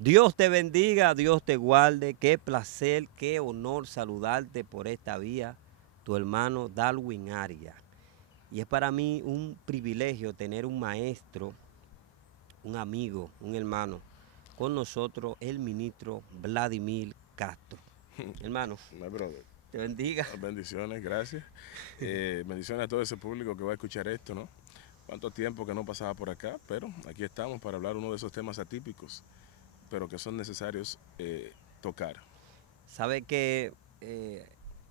Dios te bendiga, Dios te guarde. Qué placer, qué honor saludarte por esta vía, tu hermano Darwin Arias. Y es para mí un privilegio tener un maestro, un amigo, un hermano con nosotros, el ministro Vladimir Castro. Hermano, My brother. te bendiga. Bendiciones, gracias. Bendiciones a todo ese público que va a escuchar esto, ¿no? Cuánto tiempo que no pasaba por acá, pero aquí estamos para hablar uno de esos temas atípicos, pero que son necesarios tocar. Sabe que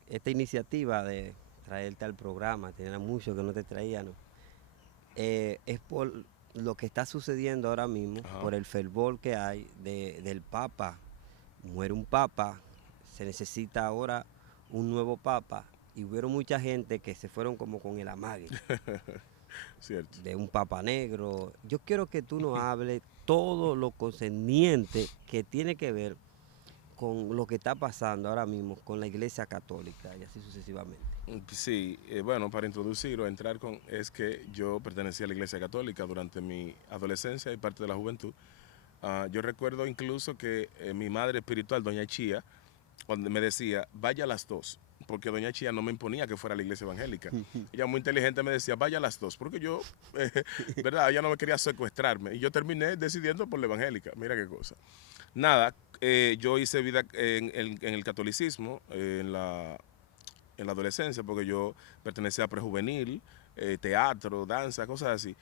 esta iniciativa de traerte al programa, tenía mucho que no te traía, ¿no? Es por lo que está sucediendo ahora mismo, Ajá. por el fervor que hay del Papa. Muere un Papa, se necesita ahora un nuevo Papa, y hubieron mucha gente que se fueron como con el amague Cierto. de un Papa negro. Yo quiero que tú nos hables todo lo concerniente que tiene que ver con lo que está pasando ahora mismo con la Iglesia Católica y así sucesivamente. Sí, bueno, para introducir o entrar con, es que yo pertenecía a la Iglesia Católica durante mi adolescencia y parte de la juventud. Yo recuerdo incluso que mi madre espiritual, doña Chía, cuando me decía, vaya a las dos, porque doña Chía no me imponía que fuera a la iglesia evangélica. Ella muy inteligente me decía, vaya a las dos, porque yo, ¿verdad? Ella no me quería secuestrarme. Y yo terminé decidiendo por la evangélica, mira qué cosa. Nada, yo hice vida en el catolicismo, en la adolescencia, porque yo pertenecía a prejuvenil, teatro, danza, cosas así.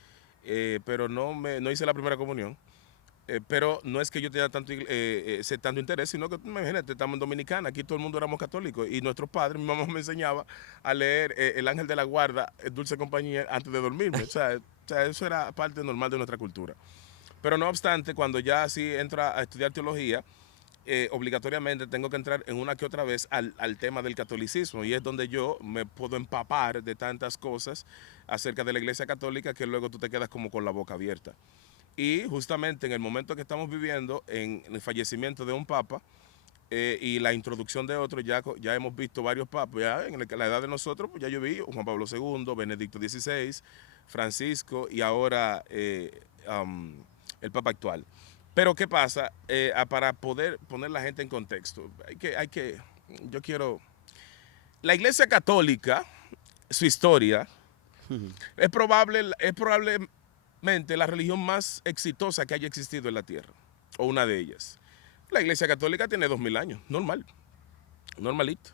Pero no hice la primera comunión. Pero no es que yo tenga tanto interés, sino que imagínate, estamos en Dominicana, aquí todo el mundo éramos católicos y nuestros padres, mi mamá me enseñaba a leer El Ángel de la Guarda, Dulce Compañía, antes de dormirme. O sea, eso era parte normal de nuestra cultura. Pero no obstante, cuando ya así entra a estudiar teología, obligatoriamente tengo que entrar en una que otra vez al tema del catolicismo, y es donde yo me puedo empapar de tantas cosas acerca de la Iglesia Católica que luego tú te quedas como con la boca abierta. Y justamente en el momento que estamos viviendo, en el fallecimiento de un papa y la introducción de otro, ya hemos visto varios papas. Ya en la edad de nosotros, pues ya yo vi Juan Pablo II, Benedicto XVI, Francisco y ahora el papa actual. Pero ¿qué pasa? Para poder poner la gente en contexto, yo quiero... La Iglesia Católica, su historia, es probablemente la religión más exitosa que haya existido en la tierra, o una de ellas. La Iglesia Católica tiene 2000 años, normal, normalito.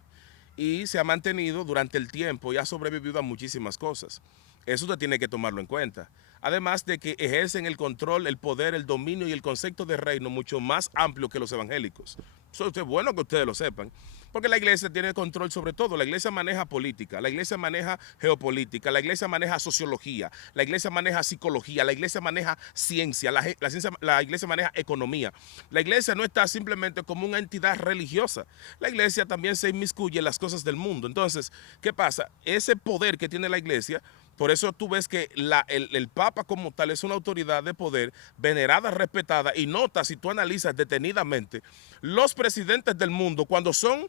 Y se ha mantenido durante el tiempo y ha sobrevivido a muchísimas cosas. Eso usted tiene que tomarlo en cuenta. Además de que ejercen el control, el poder, el dominio y el concepto de reino mucho más amplio que los evangélicos. Eso es bueno que ustedes lo sepan. Porque la iglesia tiene control sobre todo. La iglesia maneja política, la iglesia maneja geopolítica, la iglesia maneja sociología, la iglesia maneja psicología, la iglesia maneja ciencia, la iglesia maneja economía. La iglesia no está simplemente como una entidad religiosa. La iglesia también se inmiscuye en las cosas del mundo. Entonces, ¿qué pasa? Ese poder que tiene la iglesia, por eso tú ves que el Papa como tal es una autoridad de poder venerada, respetada, y nota, si tú analizas detenidamente, los presidentes del mundo cuando son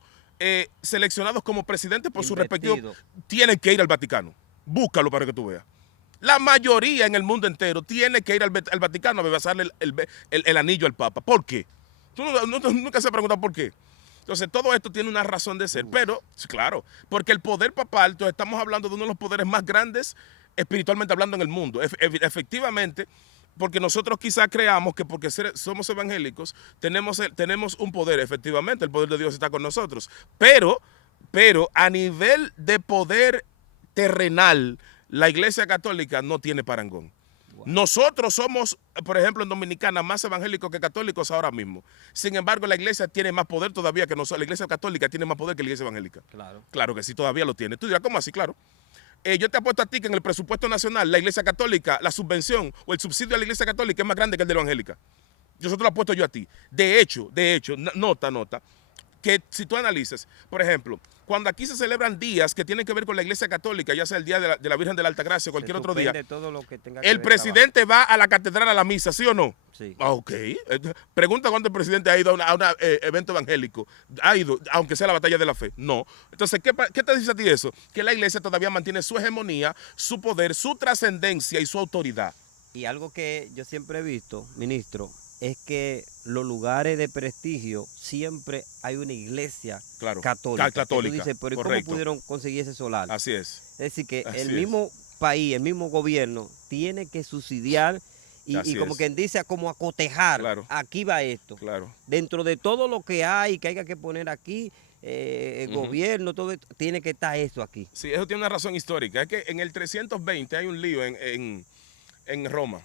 seleccionados como presidentes por su respectivo, Invertido. tienen que ir al Vaticano. Búscalo para que tú veas. La mayoría en el mundo entero tiene que ir al Vaticano a besarle el anillo al Papa. ¿Por qué? Tú nunca se ha preguntado por qué. Entonces, todo esto tiene una razón de ser, pero, claro, porque el poder papal, entonces estamos hablando de uno de los poderes más grandes, espiritualmente hablando, en el mundo. Efectivamente, porque nosotros quizá creamos que porque somos evangélicos, tenemos un poder, efectivamente, el poder de Dios está con nosotros, pero a nivel de poder terrenal, la Iglesia Católica no tiene parangón. Wow. Nosotros somos, por ejemplo, en Dominicana, más evangélicos que católicos ahora mismo. Sin embargo, la iglesia tiene más poder todavía que nosotros. La iglesia católica tiene más poder que la iglesia evangélica. Claro. Claro que sí, todavía lo tiene. Tú dirás, ¿cómo así? Claro. Yo te apuesto a ti que en el presupuesto nacional, la iglesia católica, la subvención o el subsidio a la iglesia católica es más grande que el de la evangélica. Yo te lo apuesto yo a ti. De hecho, nota, que si tú analizas, por ejemplo, cuando aquí se celebran días que tienen que ver con la Iglesia Católica, ya sea el Día de la Virgen de la Altagracia o cualquier otro día, Todo lo que tenga que el ver presidente va a la catedral a la misa, ¿sí o no? sí. Ok. Pregunta cuándo el presidente ha ido a un evento evangélico. Ha ido, aunque sea la batalla de la fe. No. Entonces, ¿qué te dice a ti eso? Que la iglesia todavía mantiene su hegemonía, su poder, su trascendencia y su autoridad. Y algo que yo siempre he visto, ministro, es que los lugares de prestigio siempre hay una iglesia Claro, católica. Que tú católica, dices, pero ¿y cómo correcto. pudieron conseguir ese solar? Así es. Es decir, que Así el es. mismo país, el mismo gobierno, tiene que subsidiar y Así como es. quien dice, como a cotejar, Claro. aquí va esto. Claro. Dentro de todo lo que hay, que haya que poner aquí, el gobierno, todo esto, tiene que estar esto aquí. Sí, eso tiene una razón histórica. Es que en el 320 hay un lío en Roma.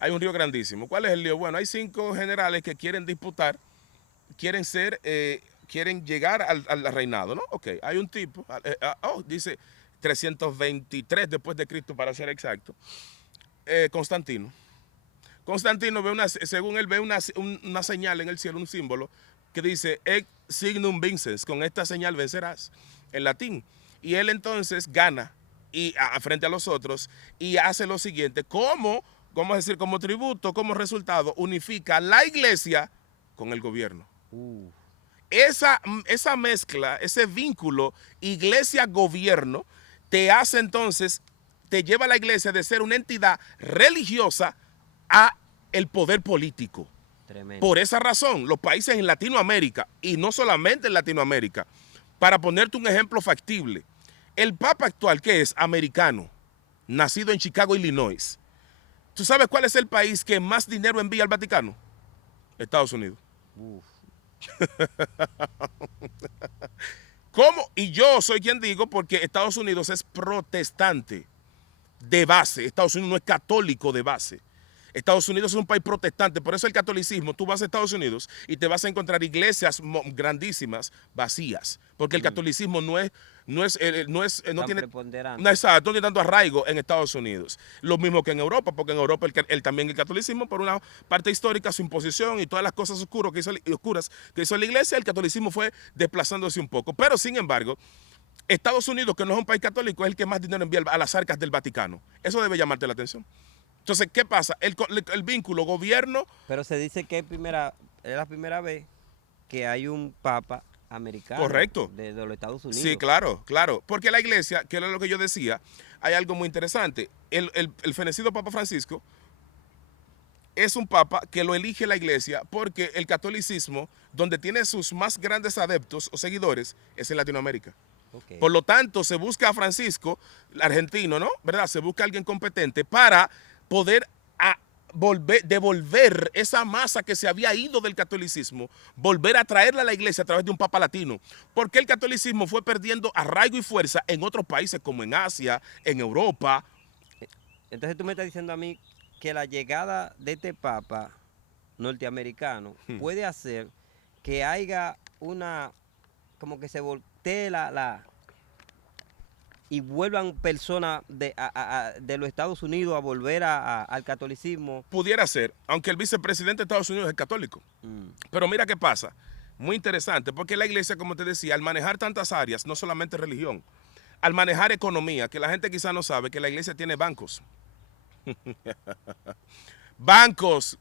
Hay un río grandísimo. ¿Cuál es el lío? Bueno, hay 5 generales que quieren disputar, quieren llegar al reinado, ¿no? Ok, hay un tipo, dice 323 después de Cristo para ser exacto, Constantino. Constantino ve según él ve una señal en el cielo, un símbolo que dice "Ec signum vinces", con esta señal vencerás, en latín. Y él entonces gana frente a los otros y hace lo siguiente, como tributo, como resultado, unifica la iglesia con el gobierno. Esa mezcla, ese vínculo iglesia-gobierno, te hace entonces, te lleva a la iglesia de ser una entidad religiosa a el poder político. Tremendo. Por esa razón, los países en Latinoamérica, y no solamente en Latinoamérica, para ponerte un ejemplo factible, el Papa actual, que es americano, nacido en Chicago, Illinois, ¿tú sabes cuál es el país que más dinero envía al Vaticano? Estados Unidos. ¿Cómo? Y yo soy quien digo porque Estados Unidos es protestante de base. Estados Unidos no es católico de base. Estados Unidos es un país protestante, por eso el catolicismo, tú vas a Estados Unidos y te vas a encontrar iglesias grandísimas vacías, porque el catolicismo no tiene, exacto, no tiene tanto arraigo en Estados Unidos. Lo mismo que en Europa, porque en Europa también el catolicismo, por una parte histórica, su imposición y todas las cosas oscuras que hizo la iglesia, el catolicismo fue desplazándose un poco. Pero sin embargo, Estados Unidos, que no es un país católico, es el que más dinero envía a las arcas del Vaticano. Eso debe llamarte la atención. Entonces, ¿qué pasa? El vínculo gobierno... Pero se dice que es la primera vez que hay un papa americano. Correcto. De los Estados Unidos. Sí, claro, claro. Porque la iglesia, que era lo que yo decía, hay algo muy interesante. El fenecido Papa Francisco es un papa que lo elige la iglesia porque el catolicismo, donde tiene sus más grandes adeptos o seguidores, es en Latinoamérica. Okay. Por lo tanto, se busca a Francisco, argentino, ¿no? ¿Verdad? Se busca a alguien competente para poder devolver esa masa que se había ido del catolicismo, volver a traerla a la iglesia a través de un papa latino, porque el catolicismo fue perdiendo arraigo y fuerza en otros países como en Asia, en Europa. Entonces tú me estás diciendo a mí que la llegada de este papa norteamericano puede hacer que haya como que se voltee y vuelvan personas de los Estados Unidos a volver al catolicismo. Pudiera ser, aunque el vicepresidente de Estados Unidos es católico. Pero mira qué pasa, muy interesante, porque la iglesia, como te decía, al manejar tantas áreas, no solamente religión, al manejar economía, que la gente quizá no sabe que la iglesia tiene bancos. bancos,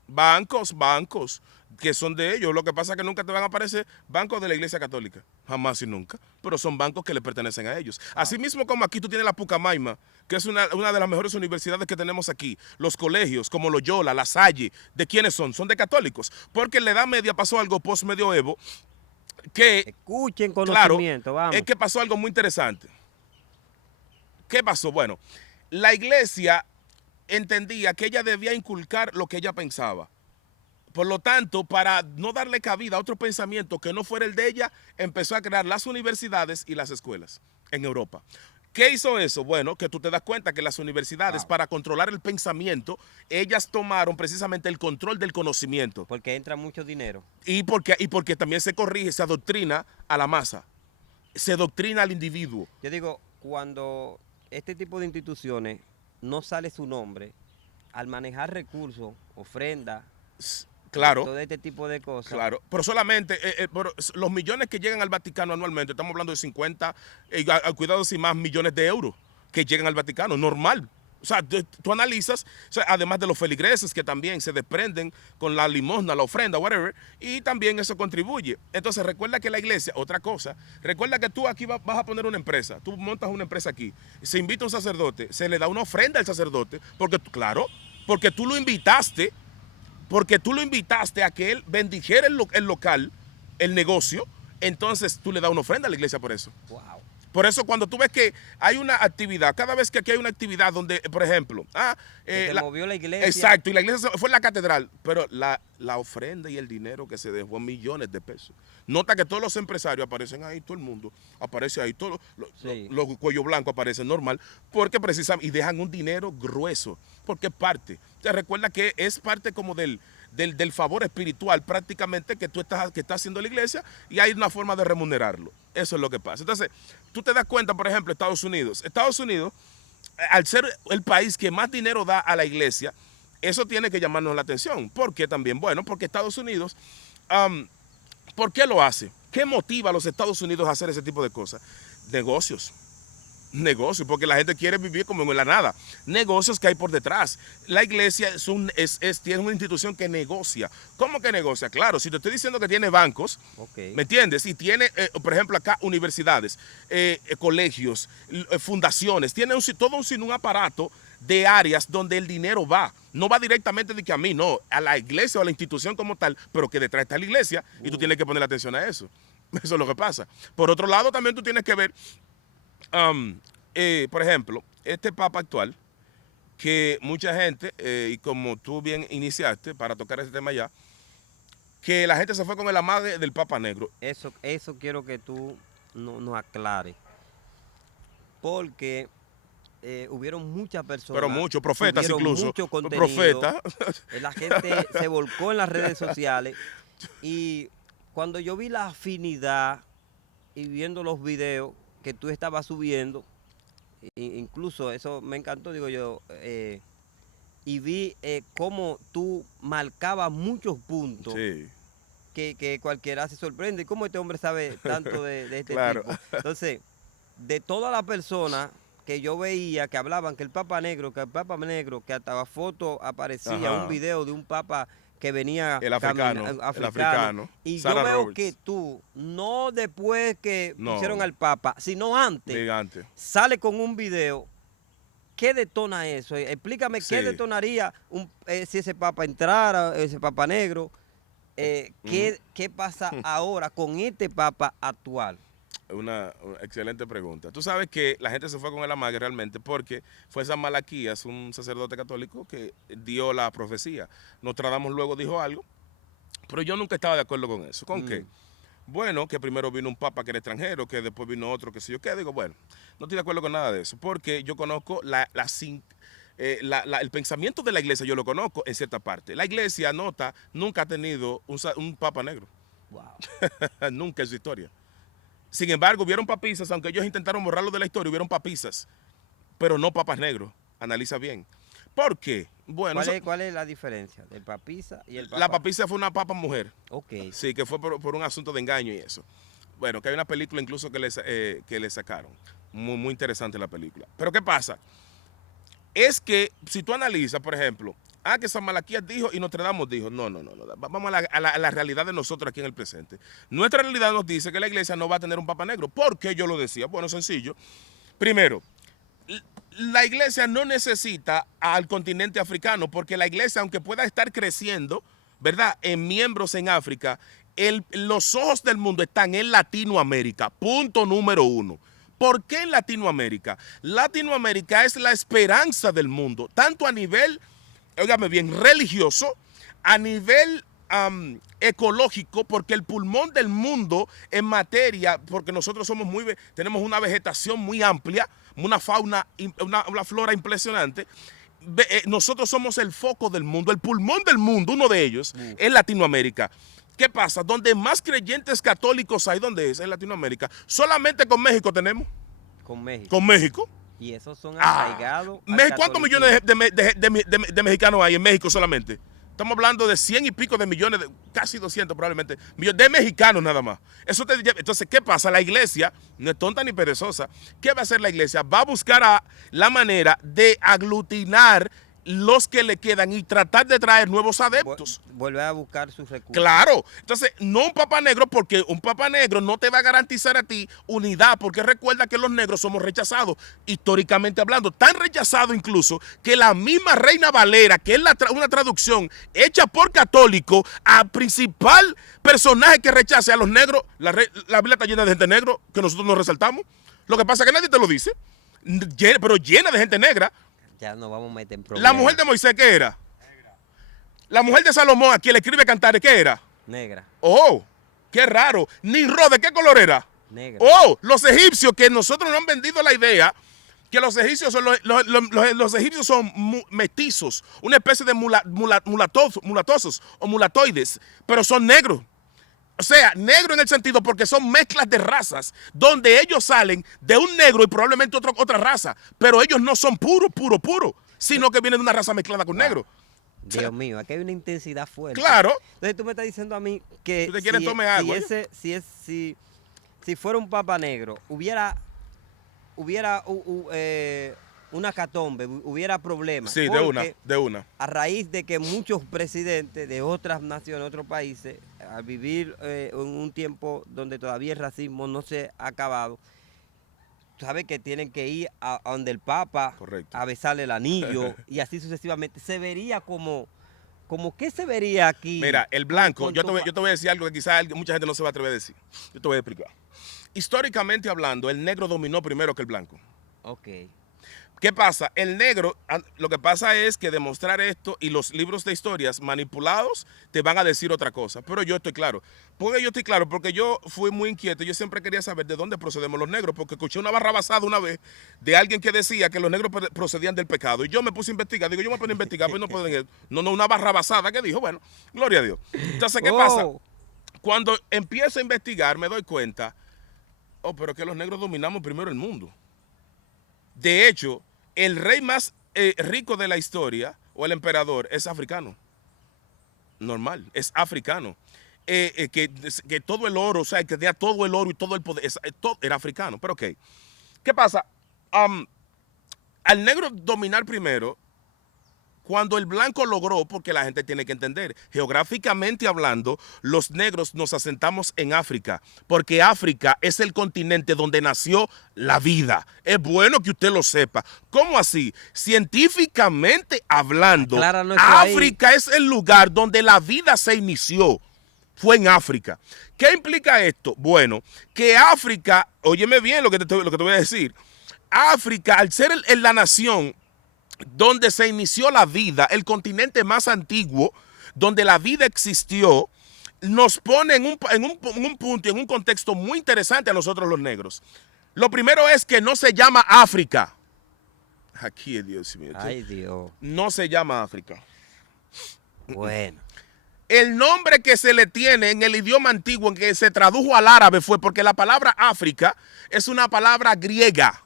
que son de ellos. Lo que pasa es que nunca te van a aparecer bancos de la iglesia católica, jamás y nunca, pero son bancos que le pertenecen a ellos. Asimismo como aquí tú tienes la Pucamaima, que es una de las mejores universidades que tenemos aquí, los colegios como Loyola, La Salle, ¿de quiénes son? Son de católicos, porque en la Edad Media pasó algo post-medioevo que... Escuchen conocimiento, claro, vamos. Es que pasó algo muy interesante. ¿Qué pasó? Bueno, la iglesia entendía que ella debía inculcar lo que ella pensaba. Por lo tanto, para no darle cabida a otro pensamiento que no fuera el de ella, empezó a crear las universidades y las escuelas en Europa. ¿Qué hizo eso? Bueno, que tú te das cuenta que las universidades, para controlar el pensamiento, ellas tomaron precisamente el control del conocimiento. Porque entra mucho dinero. Y porque también se corrige, se adoctrina a la masa, se doctrina al individuo. Yo digo, cuando este tipo de instituciones no sale su nombre, al manejar recursos, ofrendas, claro, todo este tipo de cosas. Claro, pero solamente los millones que llegan al Vaticano anualmente, estamos hablando de 50, cuidado si más, millones de euros que llegan al Vaticano, normal. O sea, tú analizas, o sea, además de los feligreses que también se desprenden con la limosna, la ofrenda, whatever, y también eso contribuye. Entonces recuerda que la iglesia, otra cosa, recuerda que tú aquí vas a poner una empresa, tú montas una empresa aquí, se invita a un sacerdote, se le da una ofrenda al sacerdote, porque claro, porque tú lo invitaste porque tú lo invitaste a que él bendijera el local, el negocio, entonces tú le das una ofrenda a la iglesia por eso. Wow. Por eso cuando tú ves que hay una actividad, cada vez que aquí hay una actividad donde, por ejemplo, Se movió la iglesia. exacto, y la iglesia fue en la catedral, pero la ofrenda y el dinero que se dejó, millones de pesos. Nota que todos los empresarios aparecen ahí, todo el mundo aparece ahí, todos los cuellos blancos aparecen normal, porque precisamente, y dejan un dinero grueso, porque es parte. Te recuerda que es parte como del favor espiritual prácticamente que está haciendo la iglesia, y hay una forma de remunerarlo. Eso es lo que pasa. Entonces, tú te das cuenta, por ejemplo, Estados Unidos, al ser el país que más dinero da a la iglesia, eso tiene que llamarnos la atención. ¿Por qué también? Bueno, porque Estados Unidos, ¿por qué lo hace? ¿Qué motiva a los Estados Unidos a hacer ese tipo de cosas? Negocios. Negocios, porque la gente quiere vivir como en la nada. Negocios que hay por detrás. La iglesia tiene una institución que negocia. ¿Cómo que negocia? Claro, si te estoy diciendo que tiene bancos, ¿me entiendes? Y tiene, por ejemplo, acá universidades, colegios, fundaciones, tiene todo un aparato de áreas donde el dinero va. No va directamente de que a mí, no, a la iglesia o a la institución como tal, pero que detrás está la iglesia y tú tienes que poner atención a eso. Eso es lo que pasa. Por otro lado, también tú tienes que ver por ejemplo, este papa actual, que mucha gente, y como tú bien iniciaste para tocar ese tema ya, que la gente se fue con el amague del papa negro. Eso quiero que tú nos aclares, porque hubieron muchas personas. Pero muchos, profetas incluso. Mucho contenido, profetas. La gente se volcó en las redes sociales, y cuando yo vi la afinidad y viendo los videos que tú estabas subiendo, incluso eso me encantó, digo yo, y vi cómo tú marcabas muchos puntos, sí, que cualquiera se sorprende, cómo este hombre sabe tanto de este claro. tipo. Entonces, de todas las personas que yo veía que hablaban que el Papa Negro, que hasta foto aparecía, un video de un Papa que venía el africano. Y Sarah yo veo Roberts. que tú, no después que pusieron al Papa, sino antes, Gigante. sale con un video. ¿Qué detona eso? Explícame qué detonaría si ese Papa entrara, ese Papa Negro. ¿Qué pasa ahora con este Papa actual? Una excelente pregunta. Tú sabes que la gente se fue con el amague realmente porque fue San Malaquías, un sacerdote católico, que dio la profecía. Nostradamus luego dijo algo, pero yo nunca estaba de acuerdo con eso. ¿Con qué? Bueno, que primero vino un papa que era extranjero, que después vino otro, que sé yo qué. Digo, bueno, no estoy de acuerdo con nada de eso, porque yo conozco el pensamiento de la iglesia, yo lo conozco en cierta parte. La iglesia, nunca ha tenido un papa negro. Wow. Nunca en su historia. Sin embargo, hubieron papisas, aunque ellos intentaron borrarlo de la historia, hubieron papisas, pero no papas negros. Analiza bien. ¿Por qué? Bueno, ¿Cuál es la diferencia del papisa y el papa? La papisa fue una papa mujer. Ok. Sí, que fue por un asunto de engaño y eso. Bueno, que hay una película incluso que le sacaron. Muy, muy interesante la película. Pero ¿qué pasa? Es que si tú analizas, por ejemplo, que San Malaquías dijo y Nostradamus dijo. No. Vamos a la realidad de nosotros aquí en el presente. Nuestra realidad nos dice que la iglesia no va a tener un papa negro. ¿Por qué yo lo decía? Bueno, sencillo. Primero, la iglesia no necesita al continente africano, porque la iglesia, aunque pueda estar creciendo, ¿verdad?, en miembros en África, los ojos del mundo están en Latinoamérica. Punto número uno. ¿Por qué en Latinoamérica? Latinoamérica es la esperanza del mundo, tanto a nivel, óigame bien, religioso, a nivel ecológico, porque el pulmón del mundo en materia, porque nosotros tenemos una vegetación muy amplia, una fauna, una flora impresionante. Nosotros somos el foco del mundo, el pulmón del mundo, uno de ellos es Latinoamérica. ¿Qué pasa? Donde más creyentes católicos hay, ¿dónde es? En Latinoamérica. Solamente con México tenemos. Con México. Con México. Y esos son arraigados. ¿Cuántos millones de mexicanos hay en México solamente? Estamos hablando de 100 y pico de millones, casi 200 probablemente, millones de mexicanos nada más. Entonces, ¿qué pasa? La iglesia no es tonta ni perezosa. ¿Qué va a hacer la iglesia? Va a buscar la manera de aglutinar los que le quedan y tratar de traer nuevos adeptos. Volver a buscar sus recursos. Claro, entonces no un papa negro, porque un papa negro no te va a garantizar a ti unidad, porque recuerda que los negros somos rechazados, históricamente hablando, tan rechazados incluso que la misma Reina Valera, que es una traducción hecha por católicos, al principal personaje que rechace a los negros, la Biblia está llena de gente negra, que nosotros nos resaltamos. Lo que pasa es que nadie te lo dice, pero llena de gente negra. Ya nos vamos a meter en problemas. La mujer de Moisés, ¿qué era? Negra. La mujer de Salomón, a quien le escribe Cantares, ¿qué era? Negra. Oh, qué raro. Nimrod, ¿de qué color era? Negra. Oh, los egipcios, que nosotros nos han vendido la idea que los egipcios son, los egipcios son mestizos, una especie de mulatosos o mulatoides, pero son negros. O sea, negro en el sentido porque son mezclas de razas, donde ellos salen de un negro y probablemente otra raza, pero ellos no son puro, sino que vienen de una raza mezclada con negro. Dios mío, aquí hay una intensidad fuerte. Claro. Entonces tú me estás diciendo a mí que ¿Tú te quieres tomar agua? Si fuera un papa negro, hubiera una catombe, hubiera problemas. Sí, de una. A raíz de que muchos presidentes de otras naciones, otros países, al vivir en un tiempo donde todavía el racismo no se ha acabado, sabe que tienen que ir a donde el Papa. Correcto. A besarle el anillo y así sucesivamente. Se vería como ¿qué se vería aquí? Mira, el blanco, yo te voy a decir algo que quizás mucha gente no se va a atrever a decir. Yo te voy a explicar. Históricamente hablando, el negro dominó primero que el blanco. Ok. ¿Qué pasa? El negro, lo que pasa es que demostrar esto y los libros de historias manipulados te van a decir otra cosa. Pero yo estoy claro. Porque yo fui muy inquieto. Yo siempre quería saber de dónde procedemos los negros, porque escuché una barra basada una vez de alguien que decía que los negros procedían del pecado. Y yo me puse a investigar. Digo, yo me pongo a investigar, pues no pueden. No, una barra basada que dijo, bueno, gloria a Dios. Entonces, ¿qué pasa? Cuando empiezo a investigar, me doy cuenta, pero que los negros dominamos primero el mundo. De hecho, el rey más rico de la historia, o el emperador, es africano. Normal, es africano. Que todo el oro, o sea, que tenía todo el oro y todo el poder, todo era africano. Pero ok, ¿qué pasa? Al negro dominar primero, cuando el blanco logró, porque la gente tiene que entender, geográficamente hablando, los negros nos asentamos en África, porque África es el continente donde nació la vida. Es bueno que usted lo sepa. ¿Cómo así? Científicamente hablando, África es el lugar donde la vida se inició. Fue en África. ¿Qué implica esto? Bueno, que África, óyeme bien lo que te voy a decir, África, al ser la nación donde se inició la vida, el continente más antiguo, donde la vida existió, nos pone en un punto, en un contexto muy interesante a nosotros los negros. Lo primero es que no se llama África. Aquí, Dios mío. Ay, Dios. No se llama África. Bueno. El nombre que se le tiene en el idioma antiguo, en que se tradujo al árabe, fue porque la palabra África es una palabra griega.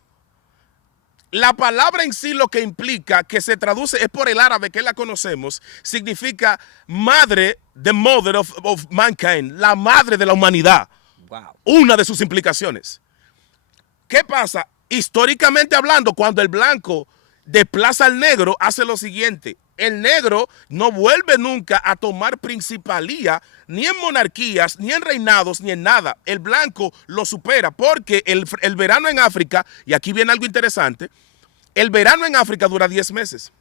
La palabra en sí lo que implica, que se traduce, es por el árabe que la conocemos, significa madre, the mother of mankind, la madre de la humanidad. Wow. Una de sus implicaciones. ¿Qué pasa? Históricamente hablando, cuando el blanco desplaza al negro, hace lo siguiente. El negro no vuelve nunca a tomar principalía, ni en monarquías, ni en reinados, ni en nada. El blanco lo supera porque el verano en África, y aquí viene algo interesante, el verano en África dura 10 meses.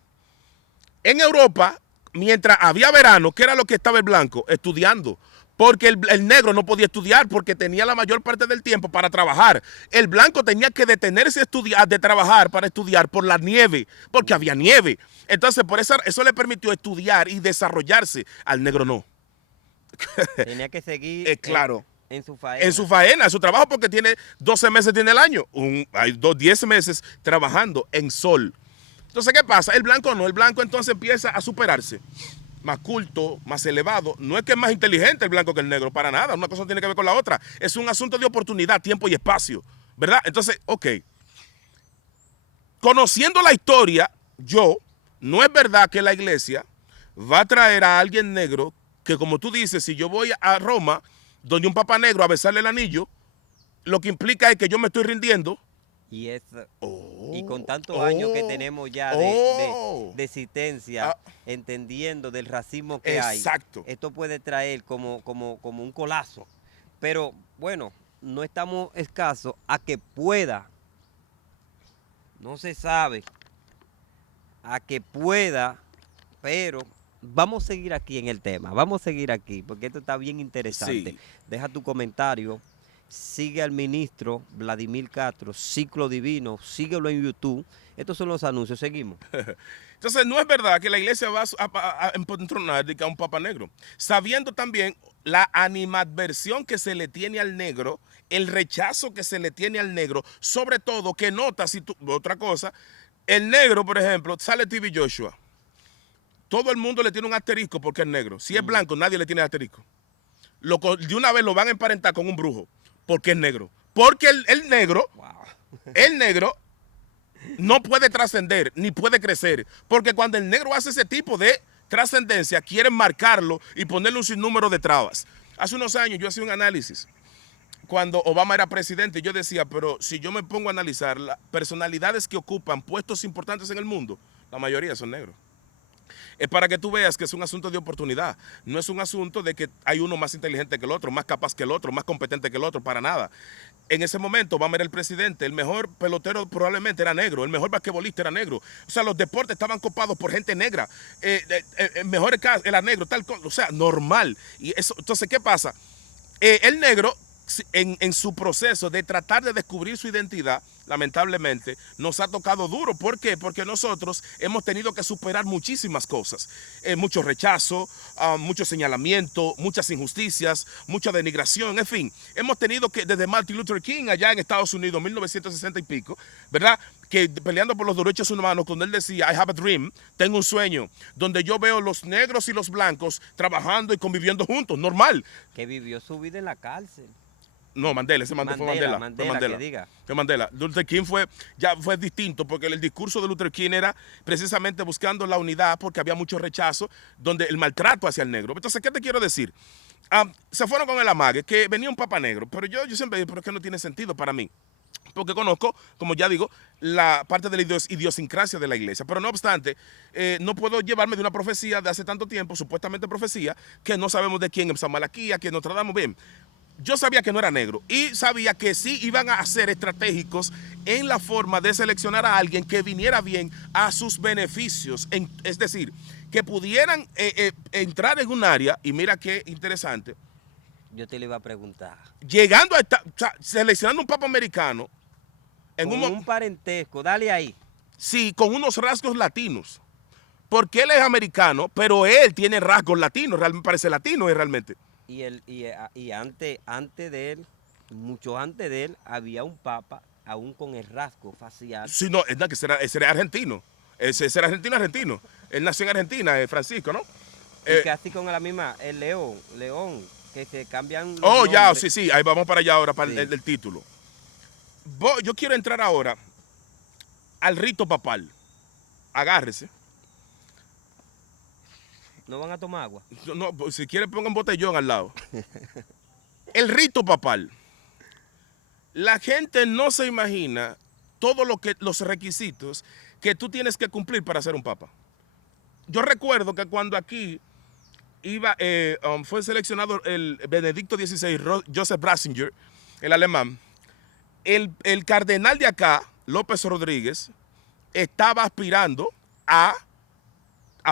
En Europa, mientras había verano, ¿qué era lo que estaba el blanco? Estudiando. Porque el negro no podía estudiar porque tenía la mayor parte del tiempo para trabajar. El blanco tenía que detenerse de trabajar para estudiar por la nieve, porque había nieve. Entonces, por eso le permitió estudiar y desarrollarse. Al negro no. Tenía que seguir claro. en su faena. En su faena, en su trabajo, porque tiene 12 meses tiene el año. Hay 10 meses trabajando en sol. Entonces, ¿qué pasa? El blanco no. El blanco entonces empieza a superarse. Más culto, más elevado. No es que es más inteligente el blanco que el negro, para nada. Una cosa tiene que ver con la otra. Es un asunto de oportunidad, tiempo y espacio, ¿verdad? Entonces, ok. Conociendo la historia, no es verdad que la iglesia va a traer a alguien negro que, como tú dices, si yo voy a Roma, donde un papa negro a besarle el anillo, lo que implica es que yo me estoy rindiendo Y con tantos Oh, años que tenemos ya oh. de existencia, Ah, entendiendo del racismo que hay, exacto. esto puede traer como un colazo. Pero bueno, no estamos escasos a que pueda, no se sabe, a que pueda, pero vamos a seguir aquí en el tema, vamos a seguir aquí, porque esto está bien interesante. Sí. Deja tu comentario, sigue al ministro Vladimir Castro, Ciclo Divino, síguelo en YouTube. Estos son los anuncios, seguimos. Entonces, no es verdad que la iglesia va a empotronar a un papa negro, sabiendo también la animadversión que se le tiene al negro, el rechazo que se le tiene al negro, sobre todo que nota, otra cosa, el negro, por ejemplo, sale TV Joshua. Todo el mundo le tiene un asterisco porque es negro. Si es blanco, nadie le tiene asterisco. De una vez lo van a emparentar con un brujo porque es negro. Porque el negro, Wow. el negro no puede trascender ni puede crecer. Porque cuando el negro hace ese tipo de trascendencia, quieren marcarlo y ponerle un sinnúmero de trabas. Hace unos años yo hacía un análisis. Cuando Obama era presidente, yo decía, pero si yo me pongo a analizar las personalidades que ocupan puestos importantes en el mundo, la mayoría son negros. Es para que tú veas que es un asunto de oportunidad. No es un asunto de que hay uno más inteligente que el otro, más capaz que el otro, más competente que el otro, para nada. En ese momento, Obama era el presidente, el mejor pelotero probablemente era negro, el mejor basquetbolista era negro. O sea, los deportes estaban copados por gente negra. El mejor era negro, tal cosa. O sea, normal. Y eso, entonces, ¿qué pasa? El negro, en su proceso de tratar de descubrir su identidad, lamentablemente, nos ha tocado duro. ¿Por qué? Porque nosotros hemos tenido que superar muchísimas cosas. Mucho rechazo, mucho señalamiento, muchas injusticias, mucha denigración, en fin. Hemos tenido que, desde Martin Luther King, allá en Estados Unidos, 1960 y pico, ¿verdad? Que peleando por los derechos humanos, cuando él decía, I have a dream, tengo un sueño, donde yo veo los negros y los blancos trabajando y conviviendo juntos, normal. Que vivió su vida en la cárcel. No, Mandela, ese fue Mandela. Que diga. Fue Mandela. Luther King fue distinto porque el discurso de Luther King era precisamente buscando la unidad porque había mucho rechazo, donde el maltrato hacia el negro. Entonces, ¿qué te quiero decir? Se fueron con el amague, que venía un papa negro, pero yo siempre digo, pero es que no tiene sentido para mí. Porque conozco, como ya digo, la parte de la idiosincrasia de la iglesia. Pero no obstante, no puedo llevarme de una profecía de hace tanto tiempo, supuestamente profecía, que no sabemos de quién es San Malaquía, que Notre Dame, bien. Yo sabía que no era negro y sabía que sí iban a ser estratégicos en la forma de seleccionar a alguien que viniera bien a sus beneficios. Es decir, que pudieran entrar en un área, y mira qué interesante. Yo te lo iba a preguntar. Llegando a seleccionando un papa americano. Con un parentesco, dale ahí. Sí, con unos rasgos latinos. Porque él es americano, pero él tiene rasgos latinos, me parece latino realmente. Y antes de él, mucho antes de él, había un papa aún con el rasgo facial. Sí, no, es que ese era argentino. Ese era argentino. Él nació en Argentina, Francisco, ¿no? Y casi con la misma, el León, que se cambian los ya, nombres. sí, ahí vamos para allá ahora, para Sí. el título. Yo quiero entrar ahora al rito papal. Agárrese. ¿No van a tomar agua? No, si quiere ponga un botellón al lado. El rito papal. La gente no se imagina todos los requisitos que tú tienes que cumplir para ser un papa. Yo recuerdo que cuando aquí fue seleccionado el Benedicto XVI, Joseph Ratzinger, el alemán, el cardenal de acá, López Rodríguez, estaba aspirando a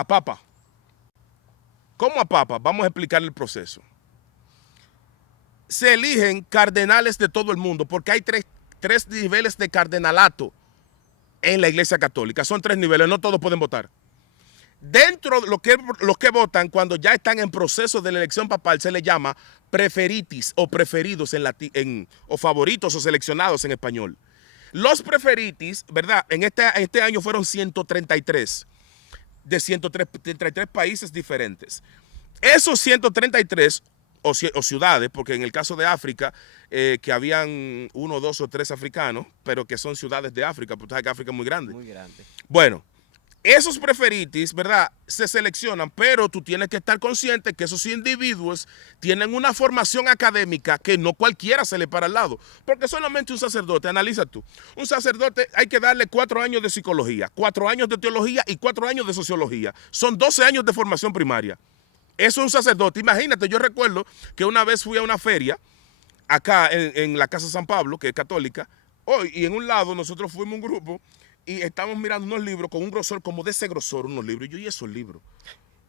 papa. ¿Cómo a papa? Vamos a explicar el proceso. Se eligen cardenales de todo el mundo porque hay tres niveles de cardenalato en la Iglesia Católica. Son 3 niveles, no todos pueden votar. Dentro de los que votan, cuando ya están en proceso de la elección papal, se les llama preferitis o preferidos o favoritos o seleccionados en español. Los preferitis, ¿verdad? En este año fueron 133 de 133 países diferentes. Esos 133 o ciudades, porque en el caso de África, que habían 1, 2 o 3 africanos, pero que son ciudades de África, porque sabes que África es muy grande. Muy grande. Bueno, esos preferitis, ¿verdad?, se seleccionan, pero tú tienes que estar consciente que esos individuos tienen una formación académica que no cualquiera se le para al lado. Porque solamente un sacerdote, analiza tú, un sacerdote hay que darle 4 años de psicología, 4 años de teología y 4 años de sociología. Son 12 años de formación primaria. Eso es un sacerdote. Imagínate, yo recuerdo que una vez fui a una feria acá en la Casa San Pablo, que es católica, y en un lado nosotros fuimos un grupo y estábamos mirando unos libros con un grosor como de ese grosor, unos libros. Y yo, ¿y esos libros?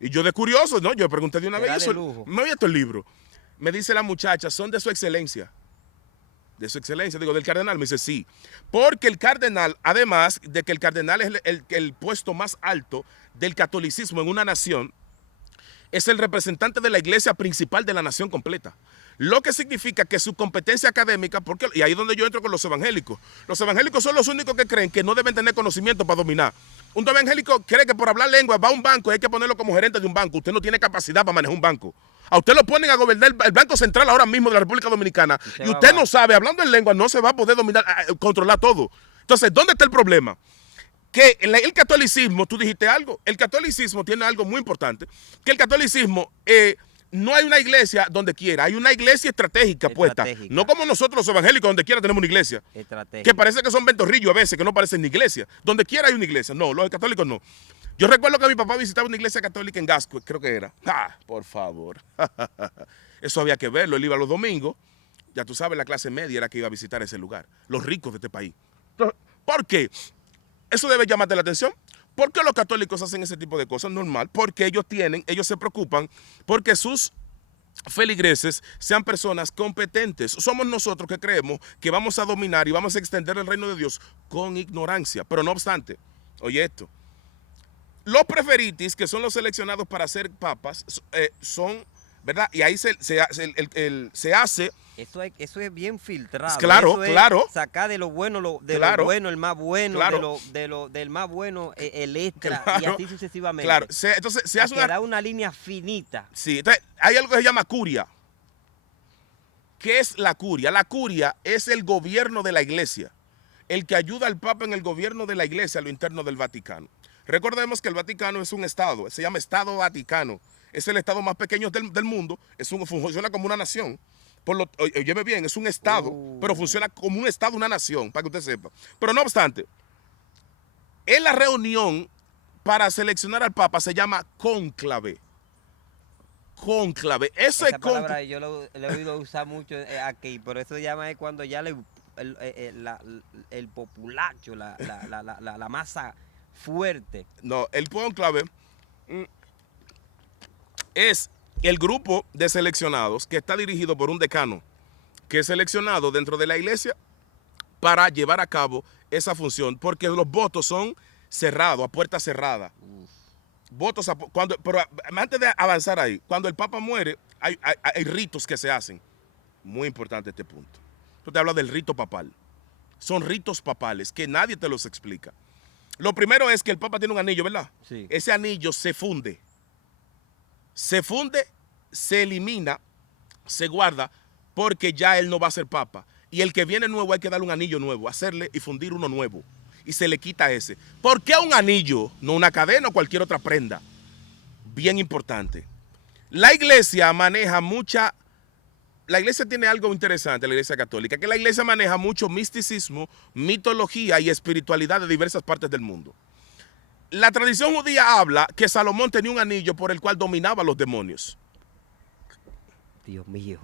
Y yo de curioso, ¿no? Yo pregunté de una vez, ¿me oye estos libros? Me dice la muchacha, son de su excelencia. De su excelencia, digo, del cardenal. Me dice, sí. Porque el cardenal, además de que el cardenal es el puesto más alto del catolicismo en una nación, es el representante de la iglesia principal de la nación completa. Lo que significa que su competencia académica, porque, y ahí es donde yo entro con los evangélicos. Los evangélicos son los únicos que creen que no deben tener conocimiento para dominar. Un evangélico cree que por hablar lengua va a un banco y hay que ponerlo como gerente de un banco. Usted no tiene capacidad para manejar un banco. A usted lo ponen a gobernar el Banco Central ahora mismo de la República Dominicana y usted no sabe, hablando en lengua, no se va a poder dominar, controlar todo. Entonces, ¿dónde está el problema? Que el catolicismo, tú dijiste algo, el catolicismo tiene algo muy importante, que el catolicismo no hay una iglesia donde quiera, hay una iglesia estratégica puesta, no como nosotros los evangélicos donde quiera tenemos una iglesia, que parece que son ventorrillos a veces, que no parecen ni iglesia, donde quiera hay una iglesia, no, los católicos no. Yo recuerdo que mi papá visitaba una iglesia católica en Gascue, creo que era, por favor, eso había que verlo, él iba los domingos, ya tú sabes, la clase media era que iba a visitar ese lugar, los ricos de este país. ¿Por qué? Eso debe llamarte la atención. ¿Por qué los católicos hacen ese tipo de cosas? Normal, porque ellos se preocupan porque sus feligreses sean personas competentes. Somos nosotros que creemos que vamos a dominar y vamos a extender el reino de Dios con ignorancia. Pero no obstante, oye esto, los preferitis, que son los seleccionados para ser papas, son, ¿verdad? Y ahí se hace... Eso es bien filtrado. Claro, claro. Sacar de lo bueno, lo bueno, el más bueno, del más bueno, el extra, y así sucesivamente. Claro, entonces se hace una línea finita. Sí, entonces hay algo que se llama curia. ¿Qué es la curia? La curia es el gobierno de la iglesia, el que ayuda al Papa en el gobierno de la iglesia a lo interno del Vaticano. Recordemos que el Vaticano es un estado, se llama Estado Vaticano. Es el estado más pequeño del mundo, funciona como una nación. Óyeme bien, es un estado, pero funciona como un estado, una nación, para que usted sepa. Pero no obstante, en la reunión para seleccionar al Papa se llama cónclave. Cónclave. Esa palabra yo lo he oído usar mucho aquí, pero eso se llama cuando ya el populacho, la masa fuerte. No, el cónclave es el grupo de seleccionados que está dirigido por un decano que es seleccionado dentro de la iglesia para llevar a cabo esa función, porque los votos son cerrados, a puerta cerrada. Votos pero antes de avanzar ahí, cuando el Papa muere, hay ritos que se hacen. Muy importante este punto. Yo te hablo del rito papal. Son ritos papales que nadie te los explica. Lo primero es que el Papa tiene un anillo, ¿verdad? Sí. Ese anillo se funde. Se elimina, se guarda, porque ya él no va a ser papa. Y el que viene nuevo hay que darle un anillo nuevo, hacerle y fundir uno nuevo. Y se le quita ese. ¿Por qué un anillo? No una cadena o cualquier otra prenda. Bien importante. La iglesia maneja la iglesia tiene algo interesante, la iglesia católica, que la iglesia maneja mucho misticismo, mitología y espiritualidad de diversas partes del mundo. La tradición judía habla que Salomón tenía un anillo por el cual dominaba a los demonios. Dios mío.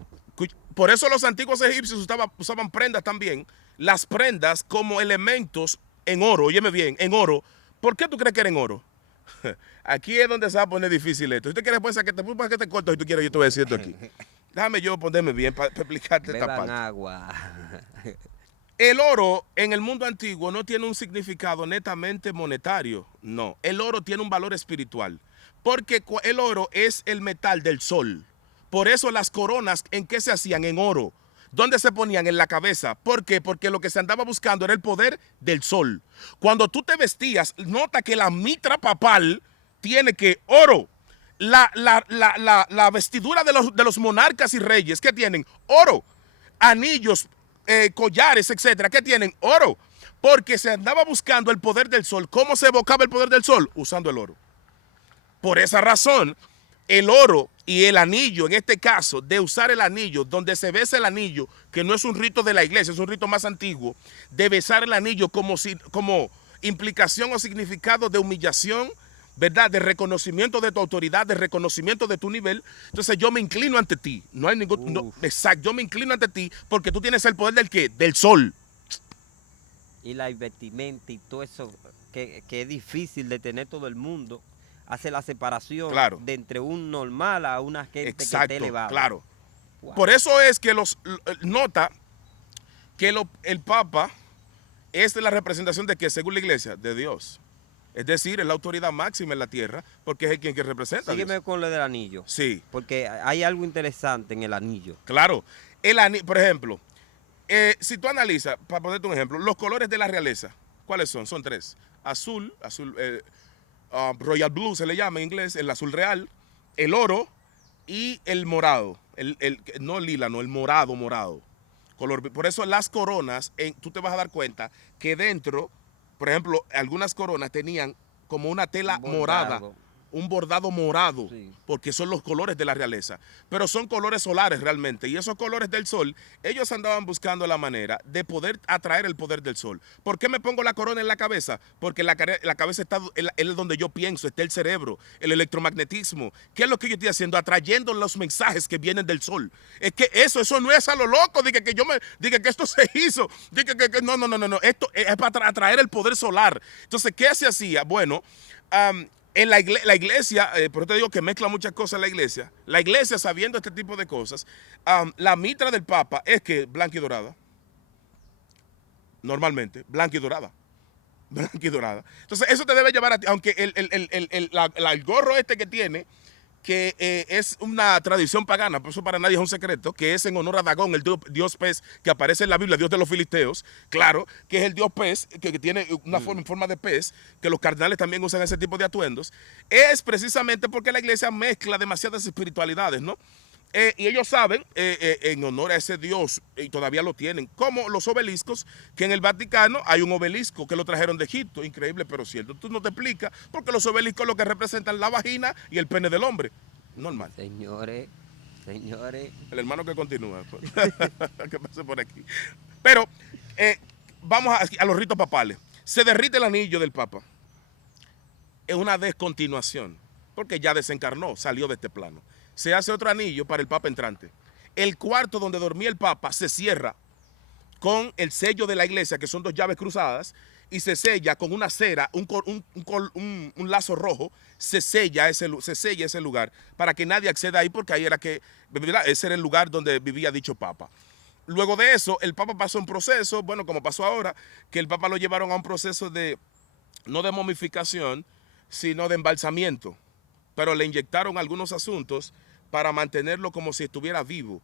Por eso los antiguos egipcios usaban prendas también, las prendas como elementos en oro, óyeme bien, en oro. ¿Por qué tú crees que era en oro? Aquí es donde se va a poner difícil esto. Si tú quieres pensar que te corto, si tú quieres, yo te voy a decir esto aquí. Déjame yo ponerme bien para explicarte esta parte. Agua. El oro en el mundo antiguo no tiene un significado netamente monetario, no. El oro tiene un valor espiritual, porque el oro es el metal del sol. Por eso las coronas, ¿en qué se hacían? En oro. ¿Dónde se ponían? En la cabeza. ¿Por qué? Porque lo que se andaba buscando era el poder del sol. Cuando tú te vestías, nota que la mitra papal tiene que oro. La vestidura de los monarcas y reyes, ¿qué tienen? Oro. Anillos, collares, etcétera, ¿qué tienen? Oro. Porque se andaba buscando el poder del sol. ¿Cómo se evocaba el poder del sol? Usando el oro. Por esa razón, el oro y el anillo, en este caso, de usar el anillo, donde se besa el anillo, que no es un rito de la iglesia, es un rito más antiguo, de besar el anillo como implicación o significado de humillación, ¿verdad? De reconocimiento de tu autoridad, de reconocimiento de tu nivel. Entonces yo me inclino ante ti. No hay ningún... No, exacto, yo me inclino ante ti porque tú tienes el poder ¿del qué? Del sol. Y la vestimenta y todo eso, que es difícil de tener todo el mundo, hace la separación de entre un normal a una gente que esté elevada. Claro. Wow. Por eso es que nota que el Papa es la representación de que, según la iglesia, de Dios. Es decir, es la autoridad máxima en la tierra, porque es el quien que representa. Sígueme a Dios. con lo del anillo. Sí. Porque hay algo interesante en el anillo. Claro. El anillo, por ejemplo, si tú analizas, para ponerte un ejemplo, los colores de la realeza, ¿cuáles son? Son tres. Azul, Royal Blue se le llama en inglés, el azul real, el oro y el morado. No lila, no, el morado. Color, por eso las coronas, tú te vas a dar cuenta que dentro, por ejemplo, algunas coronas tenían como una tela morada, un bordado morado, sí, porque son los colores de la realeza. Pero son colores solares realmente. Y esos colores del sol, ellos andaban buscando la manera de poder atraer el poder del sol. ¿Por qué me pongo la corona en la cabeza? Porque la cabeza es donde yo pienso, está el cerebro, el electromagnetismo. ¿Qué es lo que yo estoy haciendo? Atrayendo los mensajes que vienen del sol. Es que eso no es a lo loco. Diga que esto se hizo. Diga que no. Esto es para atraer el poder solar. Entonces, ¿qué se hacía? Bueno, en la iglesia, por eso te digo que mezcla muchas cosas la iglesia. La iglesia, sabiendo este tipo de cosas, la mitra del Papa es que blanca y dorada. Normalmente, blanca y dorada. Blanca y dorada. Entonces, eso te debe llevar a ti, aunque el gorro este que tiene, que es una tradición pagana, por eso para nadie es un secreto, que es en honor a Dagón, el dios pez que aparece en la Biblia, dios de los filisteos, claro, que es el dios pez, que tiene una forma de pez, que los cardenales también usan ese tipo de atuendos, es precisamente porque la iglesia mezcla demasiadas espiritualidades, ¿no? Y ellos saben, en honor a ese dios, y todavía lo tienen, como los obeliscos, que en el Vaticano hay un obelisco que lo trajeron de Egipto, increíble pero cierto. Tú no te explicas, porque los obeliscos lo que representan la vagina y el pene del hombre. Normal. Señores. El hermano que continúa, que pase por aquí. Pero vamos a los ritos papales. Se derrite el anillo del Papa. Es una descontinuación, porque ya desencarnó, salió de este plano. Se hace otro anillo para el Papa entrante. El cuarto donde dormía el Papa se cierra con el sello de la iglesia, que son 2 llaves cruzadas, y se sella con una cera, un lazo rojo, se sella ese lugar para que nadie acceda ahí, porque ahí ese era el lugar donde vivía dicho Papa. Luego de eso, el Papa pasó un proceso, bueno, como pasó ahora, que el Papa lo llevaron a un proceso no de momificación, sino de embalsamiento, pero le inyectaron algunos asuntos para mantenerlo como si estuviera vivo,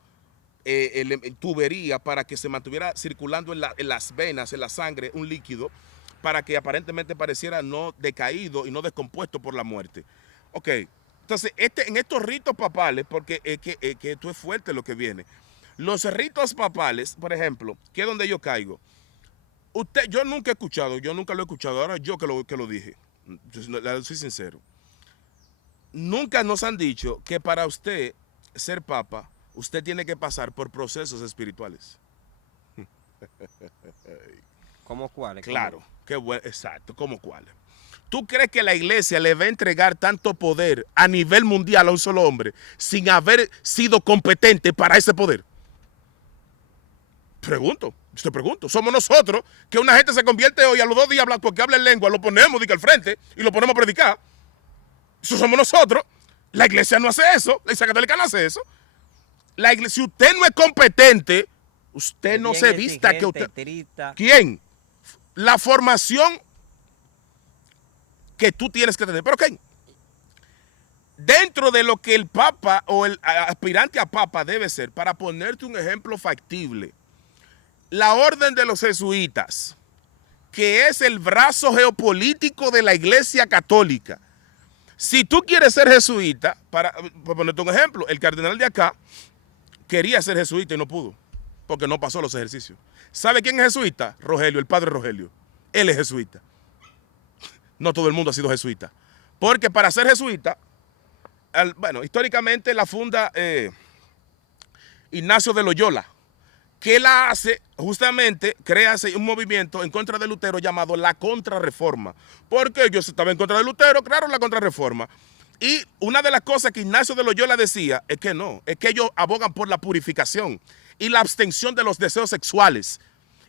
tubería para que se mantuviera circulando en las venas, en la sangre, un líquido, para que aparentemente pareciera no decaído y no descompuesto por la muerte. Ok, entonces en estos ritos papales, porque que esto es fuerte lo que viene, los ritos papales, por ejemplo, que es donde yo caigo, yo nunca he escuchado, yo nunca lo he escuchado, ahora yo que lo dije, soy sincero. Nunca nos han dicho que para usted ser papa, usted tiene que pasar por procesos espirituales. ¿Cómo cuáles? Claro, qué bueno, exacto, ¿cómo cuáles? ¿Tú crees que la iglesia le va a entregar tanto poder a nivel mundial a un solo hombre sin haber sido competente para ese poder? Yo te pregunto, somos nosotros que una gente se convierte hoy a los 2 días porque habla en lengua, lo ponemos al frente y lo ponemos a predicar. Eso somos nosotros. La iglesia no hace eso. La iglesia católica no hace eso. La iglesia, si usted no es competente, usted no se vista que usted... Trita. ¿Quién? La formación que tú tienes que tener. Pero ¿quién? Dentro de lo que el papa o el aspirante a papa debe ser, para ponerte un ejemplo factible, la orden de los jesuitas, que es el brazo geopolítico de la iglesia católica. Si tú quieres ser jesuita, para ponerte un ejemplo, el cardenal de acá quería ser jesuita y no pudo. porque no pasó los ejercicios. ¿Sabe quién es jesuita? Rogelio, el padre Rogelio. Él es jesuita. No todo el mundo ha sido jesuita. Porque para ser jesuita, bueno, históricamente la funda Ignacio de Loyola, que la hace justamente, crea un movimiento en contra de Lutero llamado la Contrarreforma. Porque ellos estaban en contra de Lutero, crearon la Contrarreforma. Y una de las cosas que Ignacio de Loyola decía es que no, es que ellos abogan por la purificación y la abstención de los deseos sexuales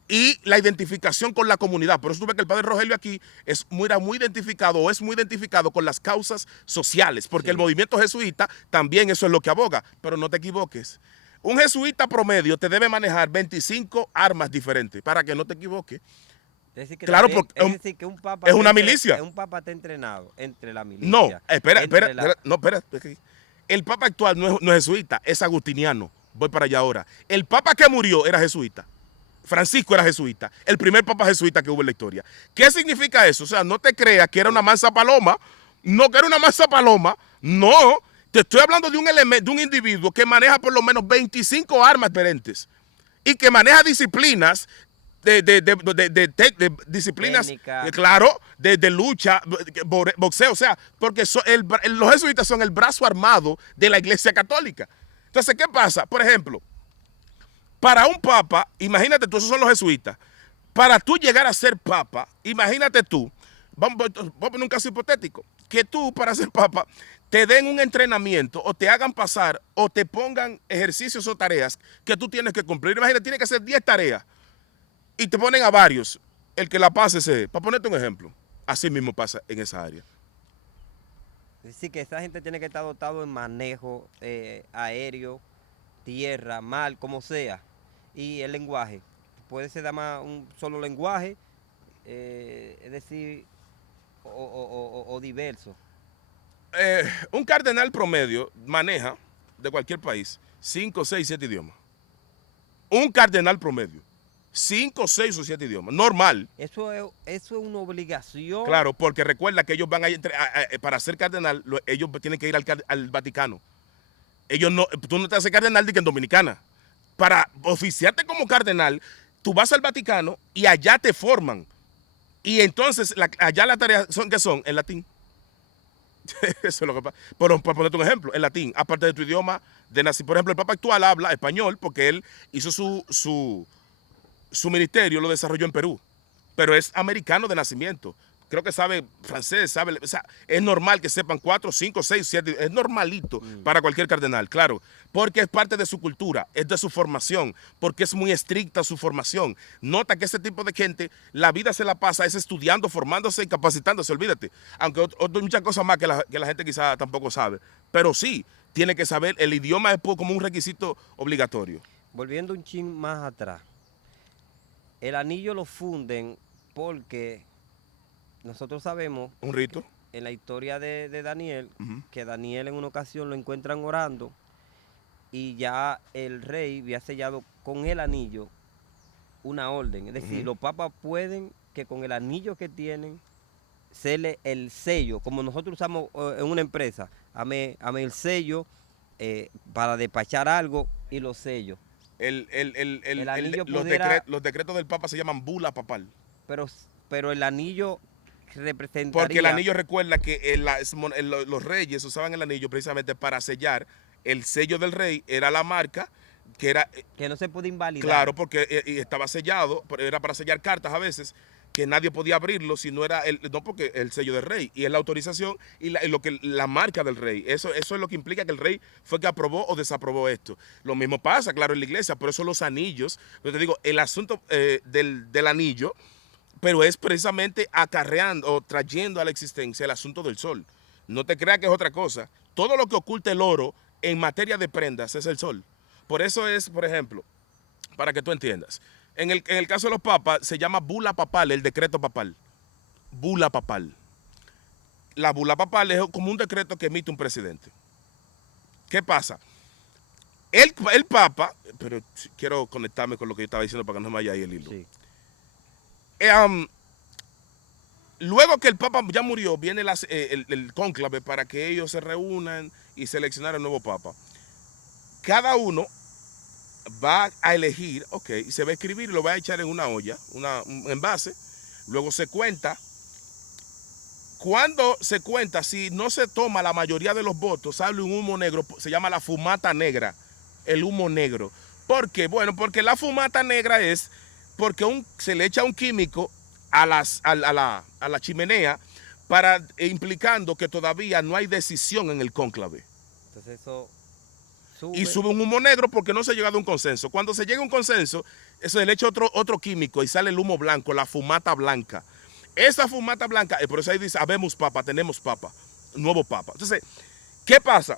y la identificación con la comunidad. Por eso tú ves que el padre Rogelio aquí era muy identificado o es muy identificado con las causas sociales, porque el movimiento jesuita también eso es lo que aboga. Pero no te equivoques. Un jesuita promedio te debe manejar 25 armas diferentes para que no te equivoques. Es decir, que claro, también, porque es decir, que un papa es una milicia. Un papa está entrenado entre la milicia. No, espera. No, espera. El papa actual no es jesuita, es agustiniano. Voy para allá ahora. El papa que murió era jesuita. Francisco era jesuita, el primer papa jesuita que hubo en la historia. ¿Qué significa eso? O sea, no te creas que era una mansa paloma, no que era una mansa paloma, no. Te estoy hablando de un elemento, de un individuo que maneja por lo menos 25 armas diferentes y que maneja disciplinas disciplinas, claro, de lucha, boxeo, o sea, porque los jesuitas son el brazo armado de la Iglesia Católica. Entonces, ¿qué pasa? Por ejemplo, para un papa, imagínate tú, esos son los jesuitas. Para tú llegar a ser papa, imagínate tú, vamos a poner un caso hipotético, que tú para ser papa te den un entrenamiento o te hagan pasar o te pongan ejercicios o tareas que tú tienes que cumplir. Imagínate, tienes que hacer 10 tareas y te ponen a varios. El que la pase, para ponerte un ejemplo, así mismo pasa en esa área. Es decir, que esa gente tiene que estar dotado en manejo aéreo, tierra, mar, como sea. Y el lenguaje, puede ser además un solo lenguaje, es decir, o diverso. Un cardenal promedio maneja, de cualquier país, 5, 6, 7 idiomas. Un cardenal promedio. 5, 6 o 7 idiomas. Normal. Eso es una obligación. Claro, porque recuerda que ellos van para ser cardenal, ellos tienen que ir al Vaticano. Ellos no, tú no te haces cardenal de que en Dominicana. Para oficiarte como cardenal, tú vas al Vaticano y allá te forman. Y entonces, allá las tareas son en latín. Eso es lo que pasa. Pero para ponerte un ejemplo, en latín, aparte de tu idioma de nacimiento. Por ejemplo, el Papa actual habla español porque él hizo su ministerio, lo desarrolló en Perú. Pero es americano de nacimiento. Creo que sabe francés, o sea, es normal que sepan 4, 5, 6, 7, es normalito para cualquier cardenal, claro, porque es parte de su cultura, es de su formación, porque es muy estricta su formación. Nota que ese tipo de gente, la vida se la pasa es estudiando, formándose y capacitándose, olvídate, aunque muchas cosas más que la gente quizá tampoco sabe, pero sí, tiene que saber, el idioma es como un requisito obligatorio. Volviendo un chin más atrás, el anillo lo funden porque nosotros sabemos, un rito, en la historia de Daniel, que Daniel en una ocasión lo encuentran orando y ya el rey había sellado con el anillo una orden. Es decir, los papas pueden que con el anillo que tienen serle el sello, como nosotros usamos en una empresa, ame el sello para despachar algo y los sellos. Los decretos del papa se llaman bula papal. Pero el anillo representaría... Porque el anillo, recuerda que los reyes usaban el anillo precisamente para sellar. El sello del rey era la marca que no se puede invalidar. Claro, porque estaba sellado, era para sellar cartas a veces, que nadie podía abrirlo si no era porque el sello del rey y es la autorización y la marca del rey. Eso es lo que implica que el rey fue que aprobó o desaprobó esto. Lo mismo pasa, claro, en la iglesia, por eso los anillos. Yo te digo, el asunto del anillo, pero es precisamente acarreando o trayendo a la existencia el asunto del sol. No te creas que es otra cosa. Todo lo que oculta el oro en materia de prendas es el sol. Por eso es, por ejemplo, para que tú entiendas, en el caso de los papas se llama bula papal, el decreto papal. Bula papal. La bula papal es como un decreto que emite un presidente. ¿Qué pasa? El papa, pero quiero conectarme con lo que yo estaba diciendo para que no me vaya ahí el hilo. Sí. Luego que el Papa ya murió, viene el cónclave para que ellos se reúnan y seleccionar el nuevo Papa. Cada uno va a elegir, ok, y se va a escribir y lo va a echar en una olla, un envase, luego se cuenta. Cuando se cuenta, si no se toma la mayoría de los votos, sale un humo negro, se llama la fumata negra, el humo negro. ¿Por qué? Bueno, porque la fumata negra es porque se le echa un químico a la chimenea para implicando que todavía no hay decisión en el cónclave. Entonces eso Y sube. sube un humo negro porque no se ha llegado a un consenso. Cuando se llega a un consenso, eso se le echa otro químico y sale el humo blanco, la fumata blanca. Esa fumata blanca, por eso ahí dice, habemos papa, tenemos papa, nuevo papa. Entonces, ¿qué pasa?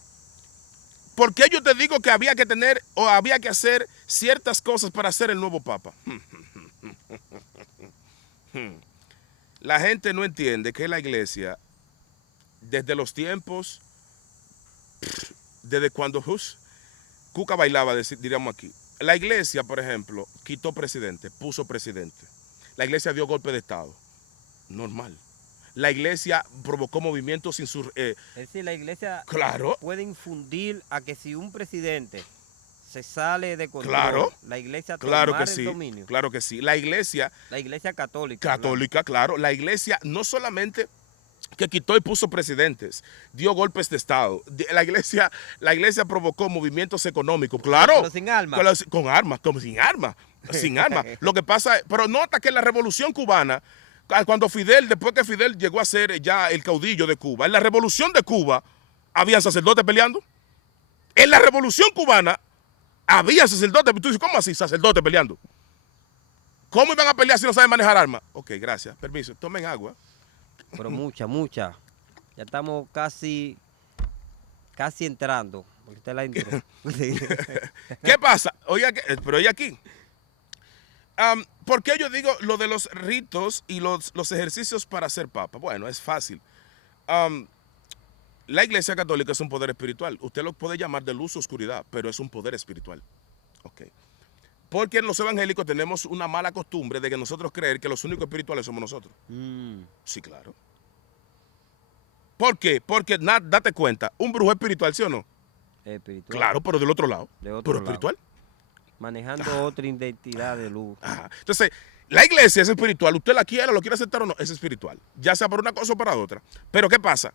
¿Por qué yo te digo que había que tener o había que hacer ciertas cosas para ser el nuevo papa? La gente no entiende que la iglesia, desde los tiempos, desde cuando Cuca bailaba, diríamos aquí. La iglesia, por ejemplo, quitó presidente, puso presidente. La iglesia dio golpe de Estado. Normal. La iglesia provocó movimientos Es decir, la iglesia Claro, puede infundir a que si un presidente se sale de control, claro, la iglesia claro tomar que el sí, dominio. claro que sí. La iglesia Católica. católica, claro, la iglesia no solamente que quitó y puso presidentes, dio golpes de Estado. La iglesia provocó movimientos económicos, claro. Pero sin armas. Con armas, como sin armas. Sin armas. Lo que pasa, pero nota que en la revolución cubana, cuando después que Fidel llegó a ser ya el caudillo de Cuba, en la revolución de Cuba, había sacerdotes peleando. En la revolución cubana, había sacerdotes. Tú dices, ¿cómo así sacerdotes peleando? ¿Cómo iban a pelear si no saben manejar armas? Ok, gracias, permiso, tomen agua. Pero mucha. Ya estamos casi entrando. Porque usted la intro. ¿Qué pasa? Pero oye aquí. ¿Por qué yo digo lo de los ritos y los ejercicios para ser papa? Bueno, es fácil. La iglesia católica es un poder espiritual. Usted lo puede llamar de luz o oscuridad, pero es un poder espiritual. Ok. Porque en los evangélicos tenemos una mala costumbre de que nosotros creer que los únicos espirituales somos nosotros. Sí, claro. ¿Por qué? Porque date cuenta, un brujo espiritual, ¿sí o no? Espiritual. Claro, pero del otro lado. De otro pero lado. espiritual. Manejando otra identidad de luz. Entonces, la iglesia es espiritual. Usted la quiera, lo quiere aceptar o no, es espiritual. Ya sea por una cosa o para otra. Pero ¿qué pasa?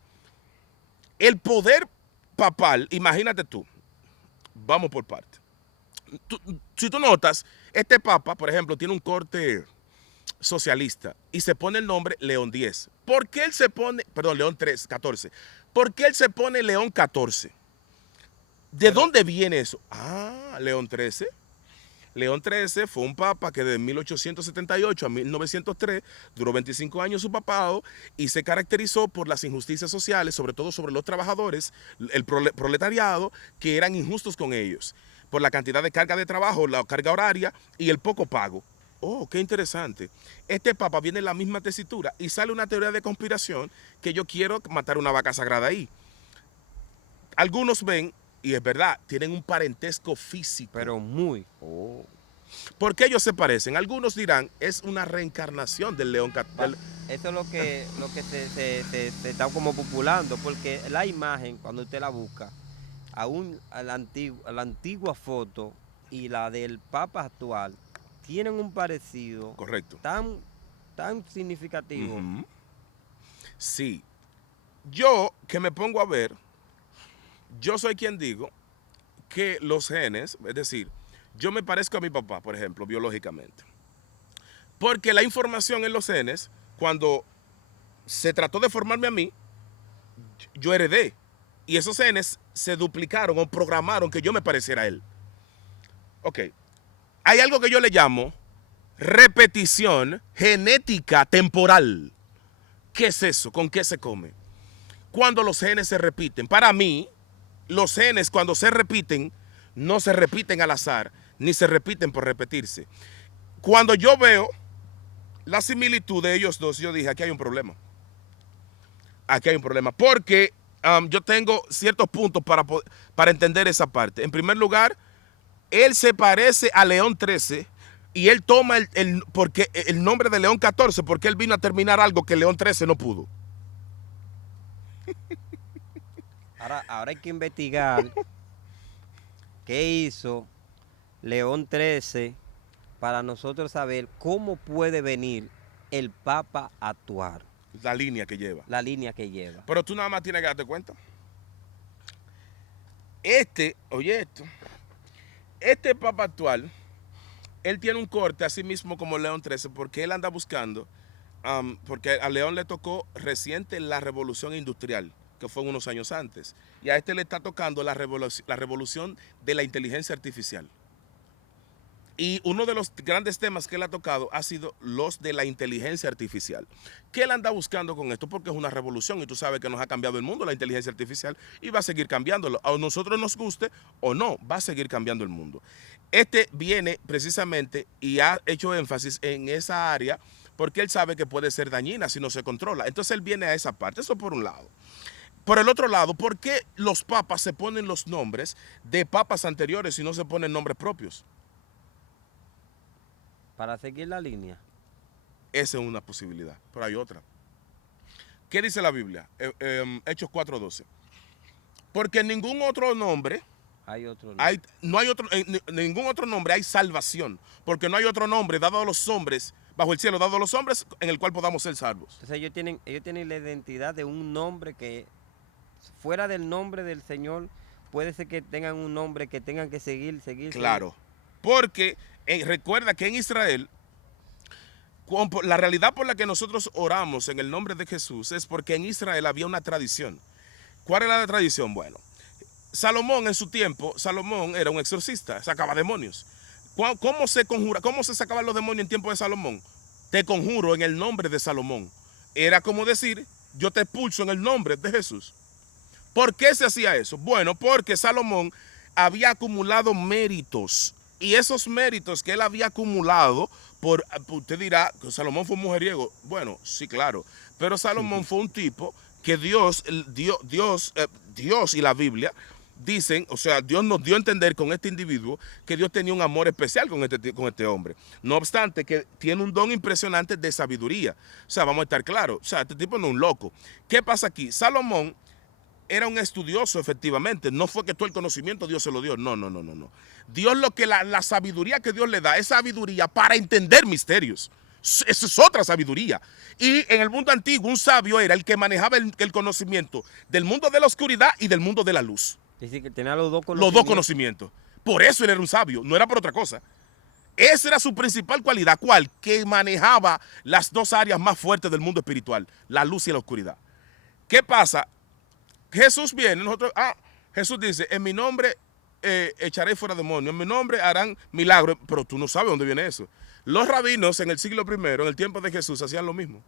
El poder papal, imagínate tú. Vamos por parte. Si tú notas, este papa, por ejemplo, tiene un corte socialista y se pone el nombre León X. ¿Por qué él se pone, perdón, León 3, 14? ¿Por qué él se pone León 14? ¿De dónde viene eso? León 13. León XIII fue un papa que de 1878 a 1903 duró 25 años su papado y se caracterizó por las injusticias sociales, sobre todo sobre los trabajadores, el proletariado, que eran injustos con ellos, por la cantidad de carga de trabajo, la carga horaria y el poco pago. Oh, qué interesante. Este papa viene en la misma tesitura y sale una teoría de conspiración que yo quiero matar una vaca sagrada ahí. Algunos ven, y es verdad, tienen un parentesco físico. Pero muy. ¿Por qué ellos se parecen? Algunos dirán, es una reencarnación del león. Eso es lo que se está como populando, porque la imagen, cuando usted la busca, aún a la antigua foto y la del Papa actual, tienen un parecido. Correcto. Tan significativo. Sí. Yo, que me pongo a ver, yo soy quien digo que los genes, es decir, yo me parezco a mi papá, por ejemplo, biológicamente. Porque la información en los genes, cuando se trató de formarme a mí, yo heredé. Y esos genes se duplicaron o programaron que yo me pareciera a él. Ok. Hay algo que yo le llamo repetición genética temporal. ¿Qué es eso? ¿Con qué se come? Cuando los genes se repiten. Para mí, los genes cuando se repiten, no se repiten al azar, ni se repiten por repetirse. Cuando yo veo la similitud de ellos dos, yo dije, aquí hay un problema. Aquí hay un problema. Porque yo tengo ciertos puntos para entender esa parte. En primer lugar, él se parece a León XIII y él toma el nombre de León XIV porque él vino a terminar algo que León XIII no pudo. Ahora hay que investigar qué hizo León XIII para nosotros saber cómo puede venir el Papa a actuar, La línea que lleva. la línea que lleva. Pero tú nada más tienes que darte cuenta. Oye esto, este Papa actual, él tiene un corte así mismo como León XIII porque él anda buscando, porque a León le tocó reciente la revolución industrial, que fue unos años antes, y a este le está tocando la revolución de la inteligencia artificial. Y uno de los grandes temas que él ha tocado ha sido los de la inteligencia artificial. ¿Qué él anda buscando con esto? Porque es una revolución y tú sabes que nos ha cambiado el mundo la inteligencia artificial y va a seguir cambiándolo. A nosotros nos guste o no, va a seguir cambiando el mundo. Este viene precisamente y ha hecho énfasis en esa área porque él sabe que puede ser dañina si no se controla. Entonces él viene a esa parte, eso por un lado. Por el otro lado, ¿por qué los papas se ponen los nombres de papas anteriores y no se ponen nombres propios? Para seguir la línea. Esa es una posibilidad, pero hay otra. ¿Qué dice la Biblia? Hechos 4:12. Porque en ningún otro nombre Hay otro nombre. no hay otro, en ningún otro nombre hay salvación, porque no hay otro nombre dado a los hombres, bajo el cielo, dado a los hombres, en el cual podamos ser salvos. Entonces ellos tienen la identidad de un nombre que fuera del nombre del Señor, puede ser que tengan un nombre que tengan que seguir. Claro, porque recuerda que en Israel, la realidad por la que nosotros oramos en el nombre de Jesús es porque en Israel había una tradición. ¿Cuál era la tradición? Bueno, Salomón en su tiempo, Salomón era un exorcista, sacaba demonios. ¿Cómo se conjura? ¿Cómo se sacaban los demonios en tiempo de Salomón? Te conjuro en el nombre de Salomón. Era como decir, yo te expulso en el nombre de Jesús. ¿Por qué se hacía eso? Bueno, porque Salomón había acumulado méritos. Y esos méritos que él había acumulado, usted dirá que Salomón fue un mujeriego. Bueno, sí, claro. Pero Salomón fue un tipo que Dios y la Biblia dicen, o sea, Dios nos dio a entender con este individuo que Dios tenía un amor especial con este hombre. No obstante, que tiene un don impresionante de sabiduría. O sea, vamos a estar claros. O sea, este tipo no es un loco. ¿Qué pasa aquí? Salomón era un estudioso, efectivamente. No fue que todo el conocimiento Dios se lo dio. No. Dios la sabiduría que Dios le da es sabiduría para entender misterios. Esa es otra sabiduría. Y en el mundo antiguo, un sabio era el que manejaba el conocimiento del mundo de la oscuridad y del mundo de la luz. Es decir, que tenía los dos conocimientos. Los dos conocimientos. Por eso él era un sabio, no era por otra cosa. Esa era su principal cualidad. ¿Cuál? Que manejaba las dos áreas más fuertes del mundo espiritual, la luz y la oscuridad. ¿Qué pasa? Jesús viene, Jesús dice, en mi nombre echaré fuera demonios, en mi nombre harán milagros, pero tú no sabes dónde viene eso. Los rabinos en el siglo I, en el tiempo de Jesús, hacían lo mismo.